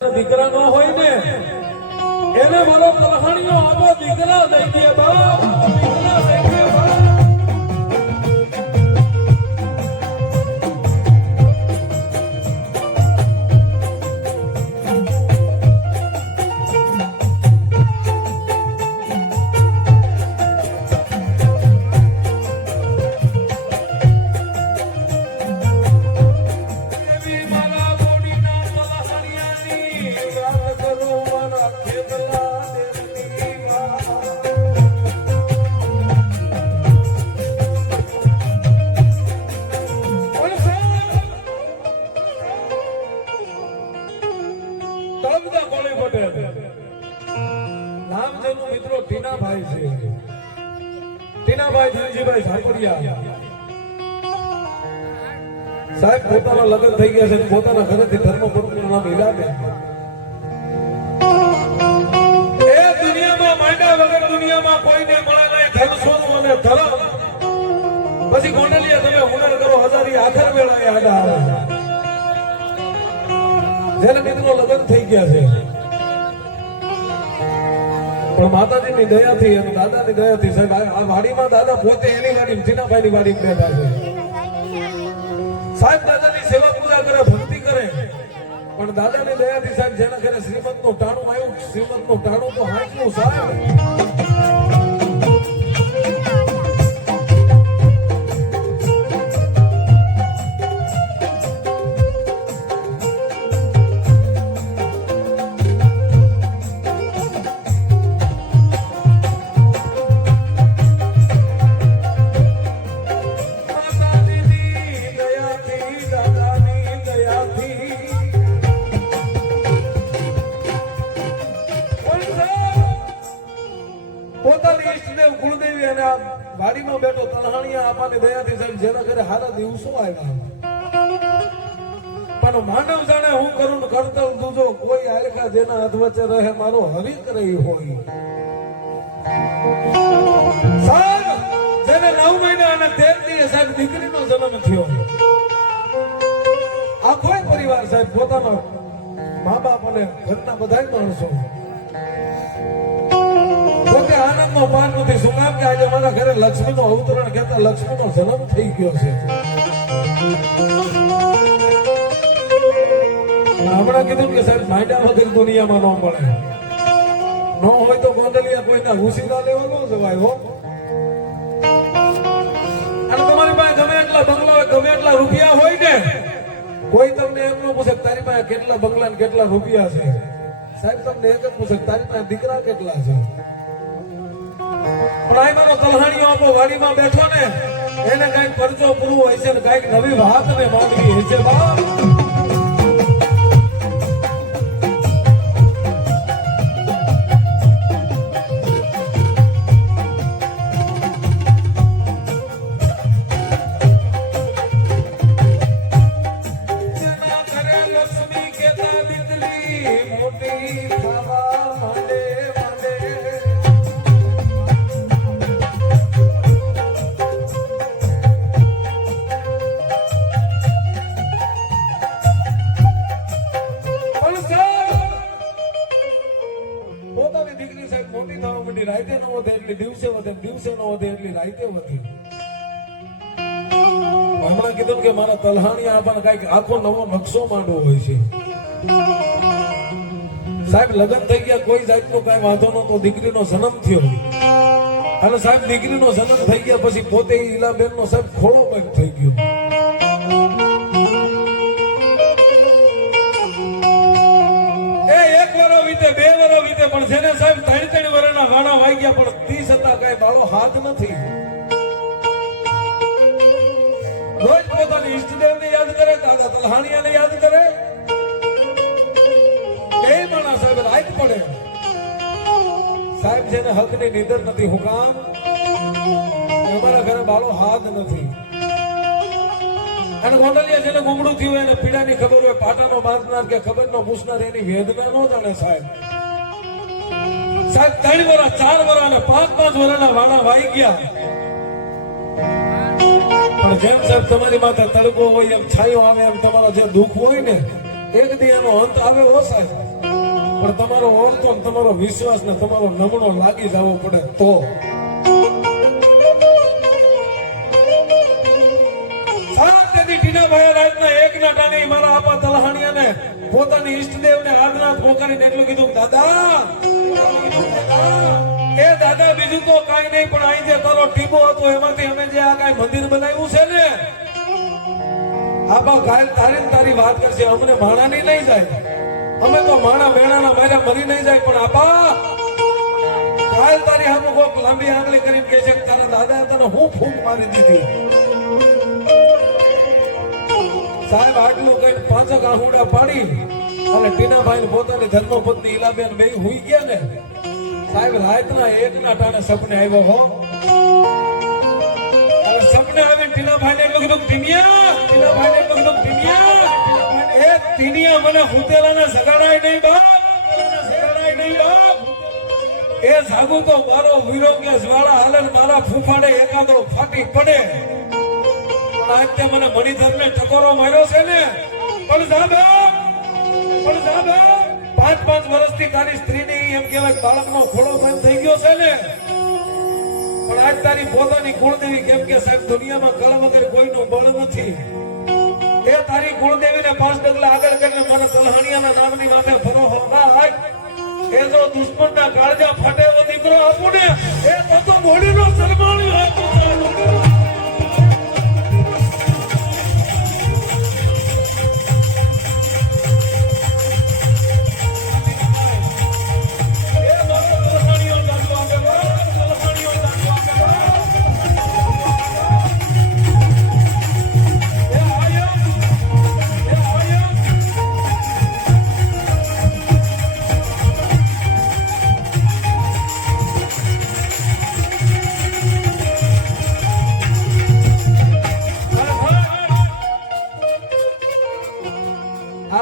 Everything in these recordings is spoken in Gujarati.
દીકરા નો હોય ને એને મારો કલહાણીઓ આવો દીકરા દઈ દે બાપ, દીકરા દઈ દે બાપ. સાહેબ પોતાના લગ્ન થઈ ગયા છે, પોતાના ઘરેથી ધર્મપત્નીનું નામ હીરાબેન. એ દુનિયામાં માંડ્યા વગર દુનિયામાં કોઈને મળે નહીં ધન સોનું અને ધર્મ. પછી ગોંડલિયા તમે હુનર કરો હજારી આખર વેળાએ આડા આવે. જેને મિત્રો લગ્ન થઈ ગયા છે પણ માતાજીની દયાથી અને દાદાની દયાથી સાહેબ આ વાડીમાં દાદા પોતે એની વાડી જીનાભાઈની વાડી બેઠા છે. સાહેબ દાદાની સેવા પૂરા કરે, ભક્તિ કરે, પણ દાદાની દયાથી સાહેબ જેના ઘરે શ્રીમંતનું ટાણું આવ્યું, શ્રીમંતનું ટાણું તો હાંચવું સાહેબ. પોતાની ઈષ્ટદેવ કુળદેવી અને આ વાડીમાં બેઠો તલહાણીયા આપવાની દયાથી સાહેબ જેના ઘરે હારા દિવસો આવ્યા. પણ માનવ જાણે હું કરું કરતલ દૂજો કોઈ આલખા જેના હાથ વચ્ચે રહે મારો હરીક રહી હોય. સાહેબ જેને 9 મહિના અને 13 દિવસે સાહેબ દીકરીનો જન્મ થયો, આખો પરિવાર સાહેબ પોતાના મા બાપ અને ઘરના બધા માણસો પોતે આનંદનો પાર નથી. શું કામ કે આજે મારા ઘરે લક્ષ્મીનો અવતરણ કહેતા લક્ષ્મીનો જન્મ થઈ ગયો છે. હમણાં કીધું કે સાહેબ માંડ્યા વગર દુનિયામાં ન મળે. ન હોય તો ગોંડલિયા કોઈના ઘૂસીના લેવા ન જવાય હો. અને તમારી પાસે ગમે એટલા બંગલા હોય, ગમે એટલા રૂપિયા હોય ને, કોઈ તમને એમ ન પૂછે તારી પાસે કેટલા બંગલા ને કેટલા રૂપિયા છે. સાહેબ તમને એક જ પૂછે તારી પાસે દીકરા કેટલા છે. પણ આ મારો તલહાણીઓ આપો વાડીમાં બેઠો ને એને કઈક કરજો પૂરું હોય છે ને કઈક નવી વાત ને માંગવી હોય છે બાપ. રાઈતે ન વધે એટલે દિવસે વધે, દિવસે ન વધે એટલે રાઈતે વધે. હમણાં કીધું કે મારા તલહાણીયા આપણને કઈક આખો નવો નકશો માંડવો હોય છે. સાહેબ લગ્ન થઈ ગયા કોઈ જાતનો કઈ વાંધો નતો, દીકરીનો જન્મ થયો અને સાહેબ દીકરીનો જન્મ થઈ ગયા પછી પોતે ઈલાબેન નો સાહેબ ખોળો બંધ થઈ ગયો. બે વર્ષ વીતે પણ જેને સાહેબ 3 વર્ષના વાણા વાઈ ગયા પણ 30 હતા કઈ બાળો હાથ નથી. રોજ પોતાની ઈષ્ટદેવને યાદ કરે, દાદા તલહાણીયાને યાદ કરે. બે માણસ સાહેબ રાત પડે સાહેબ જેને હકની નીંદર નથી. હું કામ અમારા ઘરે બાળો હાથ નથી. અને ગોંડલિયા જેને ગુમડું થયું એને પીડાની ખબર હોય, પાટાનો બાંધનાર કે ખબર નો પૂછનાર એની વેદના નો જાણે. સાહેબ 3 વર્ષ 4 વર્ષ અને 5 વર્ષના વાણા વાઈ ગયા પણ જેમ સાહેબ તમારી માથે તડકો હોય એમ છાયો આવે એમ તમારો જે દુઃખ હોય ને એક દી એનો અંત આવે હો સાહેબ. પણ તમારો ઓળતો ને તમારો વિશ્વાસ ને તમારો નમણો લાગી જવો પડે તો ટીનાભાઈ રાતના એકના ટાણે મારા આપા તલહાણિયાને પોતાની ઈષ્ટદેવને આજ્ઞા પોકારીને એટલું કીધું દાદા એ દાદા બીજું તો કાંઈ નહીં પણ અહીં જે તારો ટીબો હતો એમાંથી અમે જે આ કાંઈ મંદિર બનાવ્યું છે ને આપા ગાય તારી વાત કરશે અમને માણાની નહીં જાય અમે તો માણા મેણાના માર્યા મરી નહીં જાય પણ આપા કાલ તારી હામું કોક લાંબી આંગળી કરીને કહે છે તારા દાદા તને હું ફૂંક મારી દીધી સાહેબ આટલું કઈ પાંચક આહુડા પાડી અને ટીનાભાઈ પોતાની ધર્મપત્ની ઈલાબેન બે હુઈ ગયા ને સાહેબ રાતના એકના ટાણે સપને આવ્યો હો અને સપને આવીને ટીનાભાઈને એટલું કીધું ટીનિયા એ ટીનિયા મને હુતેલાને સગાડાય નહીં બાપ એ જાગુ તો મારો વીરો કે જ્વાળા હાલે મારા ફૂફાડે એકાદો ફાટી પડે આજે મને મણિધરને ટકોરો માર્યો છે ને પણ સાહેબ 5 વર્ષથી તારી સ્ત્રીને એમ કહેવાય બાળકનો ખોળો બંધ થઈ ગયો છે ને પણ આજ તારી પોતાની કુળદેવી કેમ કે સાહેબ દુનિયામાં કળ વગર કોઈનું બળ નથી એ તારી કુળદેવીને 5 ડગલા આગળ કરીને મારા તલહાણિયાના નામની માથે ભરોહો ના એ જો દુશ્મનના કાળજા ફાટે એવો દીકરો આપું ને એ તો બોડીનો સન્માણી આપું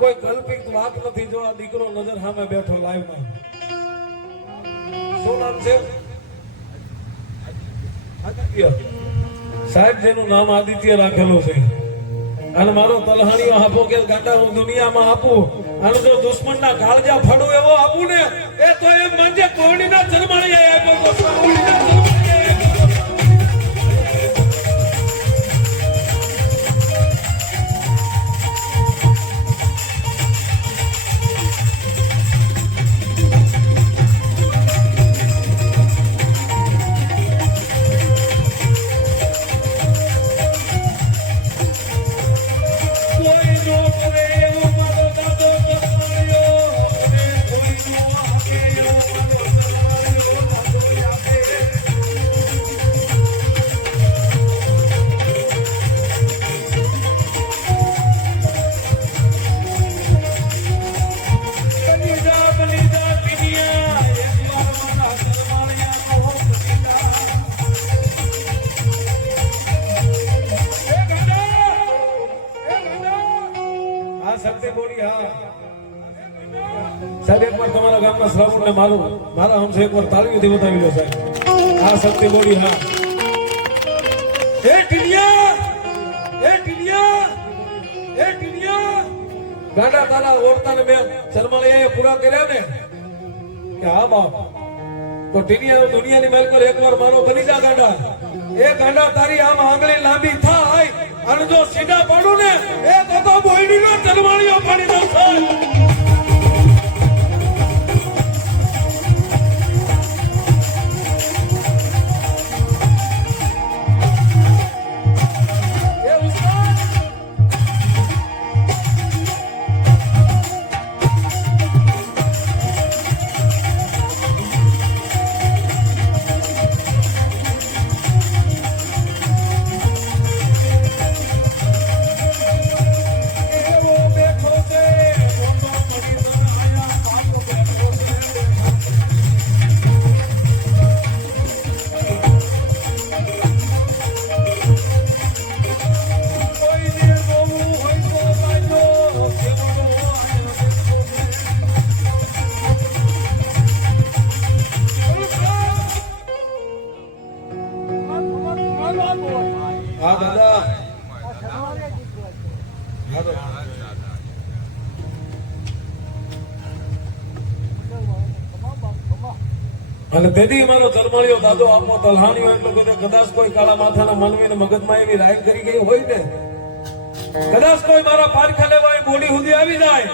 કોઈ કલ્પિત વાત નથી જો આ દીકરો નજર સામે બેઠો લાઈવમાં શું નામ છે આદિત્ય સાહેબ જેનું નામ આદિત્ય રાખેલું છે અને મારો તલહાણીઓ આપો કે ગાંડા હું દુનિયામાં આપું અને જો દુશ્મનના કાળજા ફાડું એવો આપું ને એ તો એમ મંજે કોવડીના જન્માણી આપ્યો તો કોવડીના જન્માણી સાહેબ એકવાર તમારા ગામના શ્રાવણને મારા હમસે એકવાર તાળીઓથી બતાવી લો સાહેબ આ શક્તિ બોડી હા એ ટીનિયા ગાંડા તારા ઓળતાને મેં શર્માળીએ પૂરા કર્યા ને કે હા બાપ તો ટીનિયા દુનિયાની માલ પર એકવાર મારો બની જા ગાંડા એ ગાંડા તારી આમ આંગળી લાંબી થાય અને જો સીધા પાડું ને એ તો બોયડીનો શર્માળીઓ પાડી દઉં સાહેબ અને તેથી મારો ધર્માળીઓ દાદો આપો તલહાણીઓ એટલો બધો કદાચ કોઈ કાળા માથાના મનવીને મગજમાં એવી રાય કરી ગઈ હોય ને, કદાચ કોઈ મારા પારખા લેવા એ બોડી સુધી આવી જાય,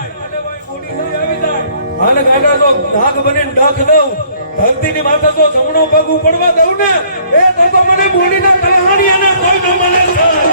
અને કાકા જો નાગ બનીને ડખ દઉં, ધરતીની માથે જો જમણો પગ ઉપડવા દઉં ને, એ તો મને બોડીના તલહાણીયાને કોઈ ન મળે.